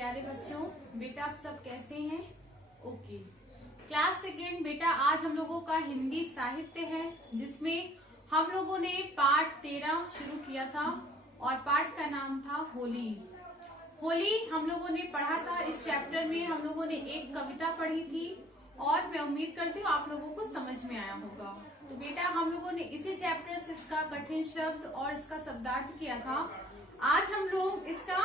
प्यारे बच्चों, बेटा आप सब कैसे हैं? ओके। क्लास सेकेंड बेटा, आज हम लोगों का हिंदी साहित्य है, जिसमें हम लोगों ने पाठ 13 शुरू किया था और पाठ का नाम था होली। होली हम लोगों ने पढ़ा था। इस चैप्टर में हम लोगों ने एक कविता पढ़ी थी और मैं उम्मीद करती हूँ आप लोगों को समझ में आया होगा। तो बेटा हम लोगों ने इसी चैप्टर से इसका कठिन शब्द और इसका शब्दार्थ किया था। आज हम लोग इसका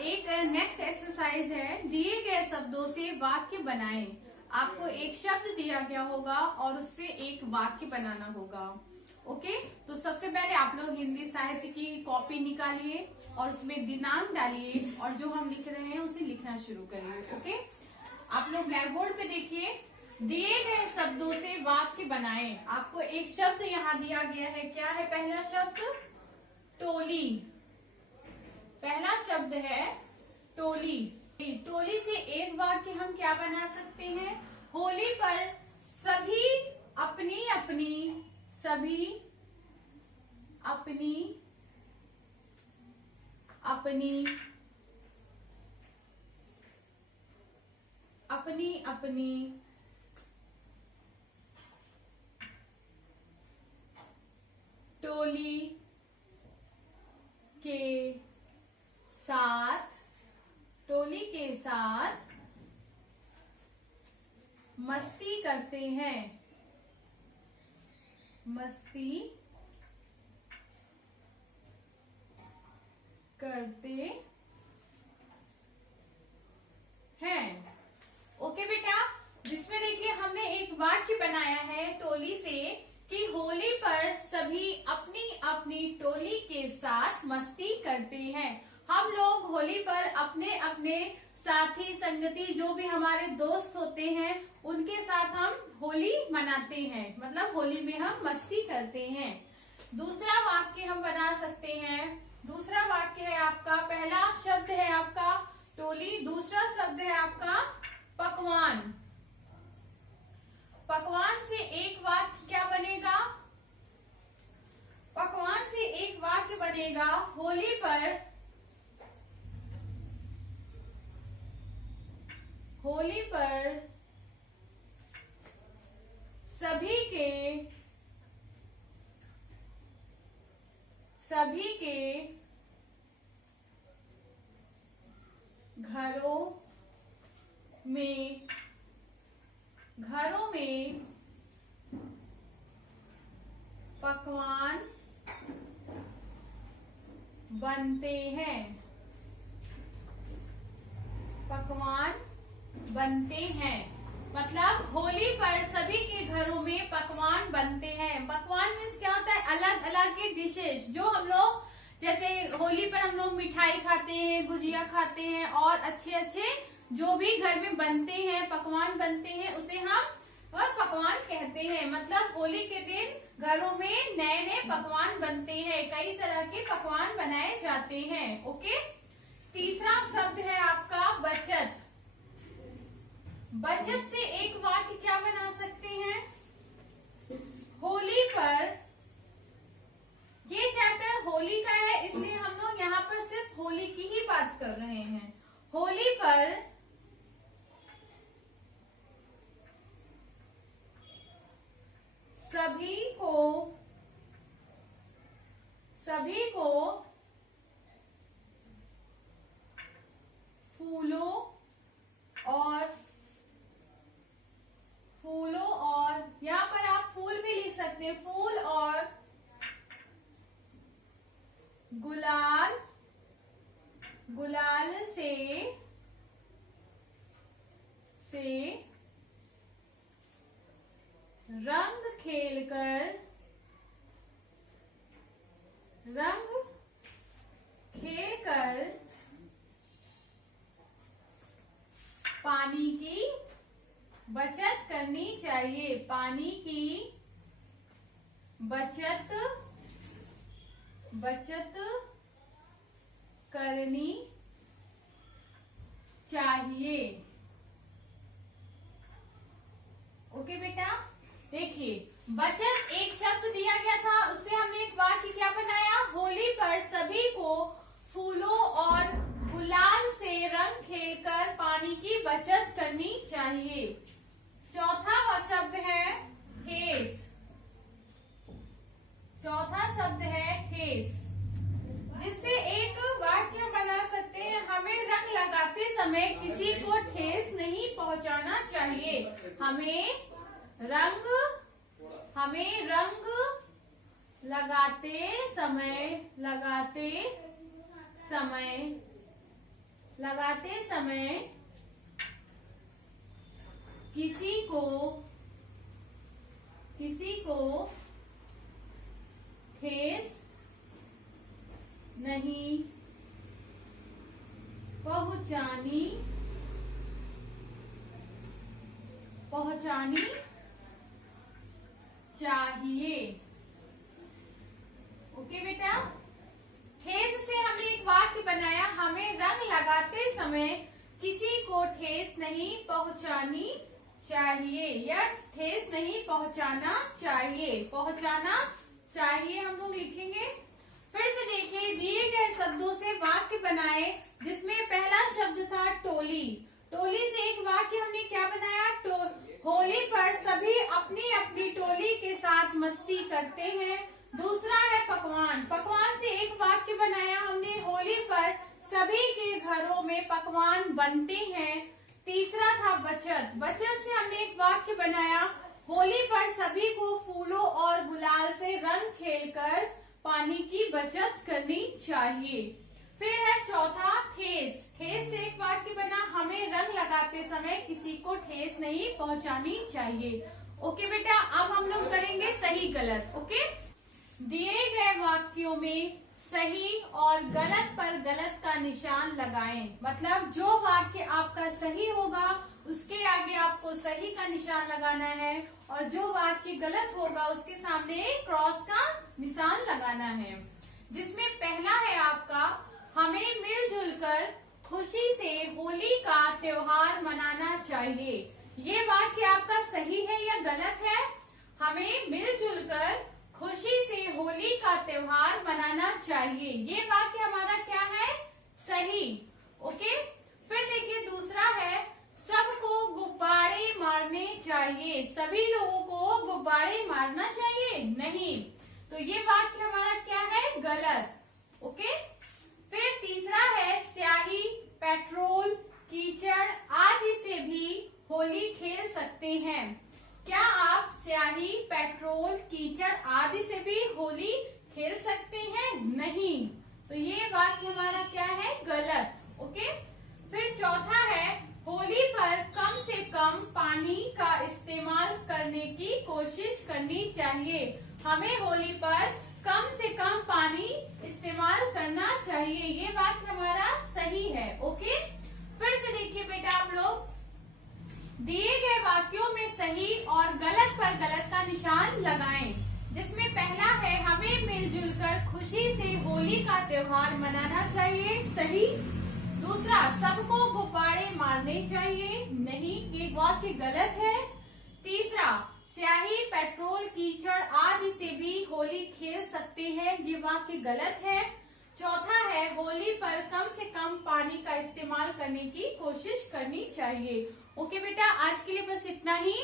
एक नेक्स्ट एक्सरसाइज है, दिए गए शब्दों से वाक्य बनाएं। आपको एक शब्द दिया गया होगा और उससे एक वाक्य बनाना होगा। ओके, तो सबसे पहले आप लोग हिंदी साहित्य की कॉपी निकालिए और उसमें दिनांक डालिए और जो हम लिख रहे हैं उसे लिखना शुरू करिए। ओके, आप लोग ब्लैक बोर्ड पे देखिए, दिए गए शब्दों से वाक्य बनाएं। आपको एक शब्द यहाँ दिया गया है। क्या है पहला शब्द? टोली। पहला शब्द है टोली। टोली से एक वाक्य हम क्या बना सकते हैं? होली पर सभी अपनी अपनी टोली के साथ मस्ती करते हैं। ओके बेटा, जिसमें देखिए हमने एक वाक्य बनाया है टोली से कि होली पर सभी अपनी अपनी टोली के साथ मस्ती करते हैं। हम लोग होली पर अपने अपने साथी संगति जो भी हमारे दोस्त होते हैं उनके साथ हम होली मनाते हैं, मतलब होली में हम मस्ती करते हैं। दूसरा वाक्य हम बना सकते हैं। दूसरा वाक्य है आपका, पहला शब्द है आपका टोली, दूसरा शब्द है आपका पकवान। पकवान से एक वाक्य क्या बनेगा? पकवान से एक वाक्य बनेगा, होली पर सभी के घरों में पकवान बनते हैं। मतलब होली पर सभी के घरों में पकवान बनते हैं। पकवान मीन्स क्या होता है? अलग अलग के डिशेस जो हम लोग, जैसे होली पर हम लोग मिठाई खाते हैं, गुजिया खाते हैं और अच्छे अच्छे जो भी घर में बनते हैं, पकवान बनते हैं, उसे हम पकवान कहते हैं। मतलब होली के दिन घरों में नए नए पकवान बनते हैं, कई तरह के पकवान बनाए जाते हैं। ओके, तीसरा शब्द है आपका बचत। बचत से एक वाक्य क्या बना सकते हैं? होली पर, ये चैप्टर होली का है इसलिए हम लोग यहाँ पर सिर्फ होली की ही बात कर रहे हैं। होली पर सभी को फूलों और यहाँ पर आप फूल भी लिख सकते हैं, फूल और गुलाल से रंग खेलकर पानी की बचत करनी चाहिए। पानी की बचत करनी चाहिए। ओके बेटा, देखिए बचत एक शब्द दिया गया था, उससे हमने एक वाक्य क्या बनाया? होली पर सभी को फूलों और गुलाल से रंग पानी की बचत करनी चाहिए। चौथा शब्द है ठेस। चौथा शब्द है ठेस, जिससे एक वाक्य हम बना सकते हैं, हमें रंग लगाते समय किसी को ठेस नहीं पहुंचाना चाहिए। हमें रंग लगाते समय किसी को ठेस नहीं पहुंचानी चाहिए। ओके बेटा, ठेस से हमने एक वाक्य बनाया, हमें रंग लगाते समय किसी को ठेस नहीं पहुंचानी चाहिए या ठेस नहीं पहुंचाना चाहिए हम लोग लिखेंगे। फिर से देखिए, दिए गए शब्दों से वाक्य बनाए, जिसमें पहला शब्द था टोली। टोली से एक वाक्य हमने क्या बनाया, होली पर सभी अपनी अपनी टोली के साथ मस्ती करते हैं। दूसरा है पकवान। पकवान से एक वाक्य बनाया हमने, होली पर सभी के घरों में पकवान बनते हैं। तीसरा था बचत। बचत से हमने एक वाक्य बनाया, होली पर सभी को फूलों और गुलाल से रंग खेलकर पानी की बचत करनी चाहिए। फिर है चौथा ठेस। ठेस से एक वाक्य बना, हमें रंग लगाते समय किसी को ठेस नहीं पहुंचानी चाहिए। ओके बेटा, अब हम लोग करेंगे सही गलत। ओके, दिए गए वाक्यों में सही और गलत पर गलत का निशान लगाएं। मतलब जो वाक्य आपका सही होगा उसके आगे आपको सही का निशान लगाना है, और जो वाक्य गलत होगा उसके सामने क्रॉस का निशान लगाना है। जिसमें पहला है आपका, हमें मिलजुल कर खुशी से होली का त्योहार मनाना चाहिए। ये वाक्य आपका सही है या गलत है? हमें मिलजुल कर खुशी से होली का त्योहार मनाना चाहिए, ये वाक्य हमारा क्या है, सही। ओके, फिर देखिए दूसरा है, सबको गुब्बारे मारने चाहिए। सभी लोगों को गुब्बारे मारना चाहिए? नहीं, तो ये वाक्य हमारा क्या है, गलत। ओके, फिर तीसरा है, स्याही, पेट्रोल, कीचड़ आदि से भी होली खेल सकते हैं। क्या आप स्याही, पेट्रोल, कीचड़ आदि से भी होली खेल सकते हैं? नहीं, तो ये वाक्य हमारा क्या है, गलत। ओके, फिर चौथा है, होली पर कम से कम पानी का इस्तेमाल करने की कोशिश करनी चाहिए। हमें होली पर कम से कम पानी इस्तेमाल करना चाहिए, ये वाक्य हमारा सही है। ओके, फिर से देखिए बेटा, आप लोग दिए गए वाक्यों में सही और गलत पर गलत का निशान लगाएं। जिसमें पहला है, हमें मिलजुल कर खुशी से होली का त्योहार मनाना चाहिए, सही। दूसरा, सबको गुब्बारे मारने चाहिए, नहीं, ये वाक्य गलत है। तीसरा, स्याही, पेट्रोल, कीचड़ आदि से भी होली खेल सकते हैं, ये वाक्य गलत है। चौथा है, होली पर कम से कम पानी का इस्तेमाल करने की कोशिश करनी चाहिए। ओके बेटा, आज के लिए बस इतना ही,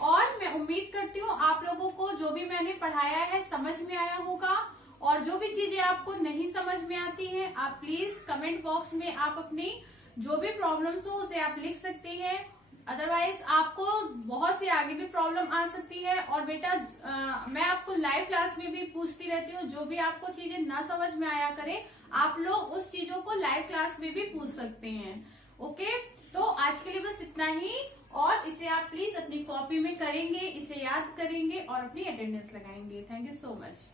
और मैं उम्मीद करती हूँ आप लोगों को जो भी मैंने पढ़ाया है समझ में आया होगा। और जो भी चीजें आपको नहीं समझ में आती हैं, आप प्लीज कमेंट बॉक्स में आप अपनी जो भी प्रॉब्लम्स हो उसे आप लिख सकते हैं। अदरवाइज आपको बहुत सी आगे भी प्रॉब्लम आ सकती है। और बेटा मैं आपको लाइव क्लास में भी पूछती रहती हूँ, जो भी आपको चीजें ना समझ में आया करे आप लोग उस चीजों को लाइव क्लास में भी पूछ सकते हैं। ओके, तो आज के लिए बस इतना ही, और इसे आप प्लीज अपनी कॉपी में करेंगे, इसे याद करेंगे और अपनी अटेंडेंस लगाएंगे। Thank you so much.